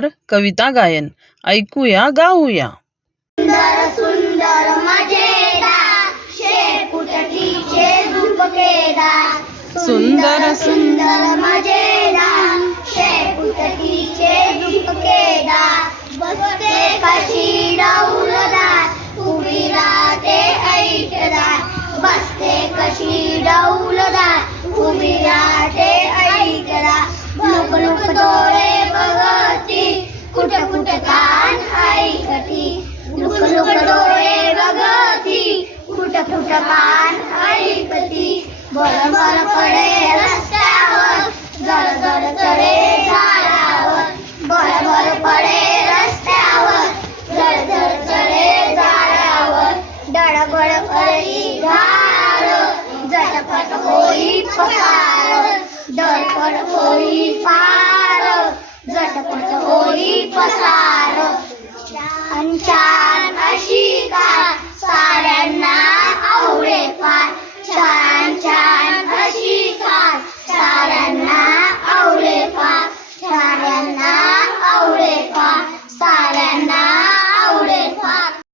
प्रकार कविता गायन ऐकूया गाऊया. सुंदर सुंदर मजेदार शेपुटटीचे झुपकेदार. सुंदर सुंदर मजेदार शेपुटटीचे झुपकेदार. बसते कशी डौलदार उभी राहते ऐटदार. बसते कशी डौलदार उभी राहते ऐटदार. लुक लुक डोळे बघती कुठ कुठ कान ऐकती. लुक लुक डोळे बघती कुठ कुठ कान ऐकती. भर भर पडे रस्त्यावर जड जड चढे झाडावर. भर भर पडे रस्त्यावर जड जड चढे झाडावर. डडगड करी धार झटपट होई पसार. धडपड होई पार झटपट होई पसार.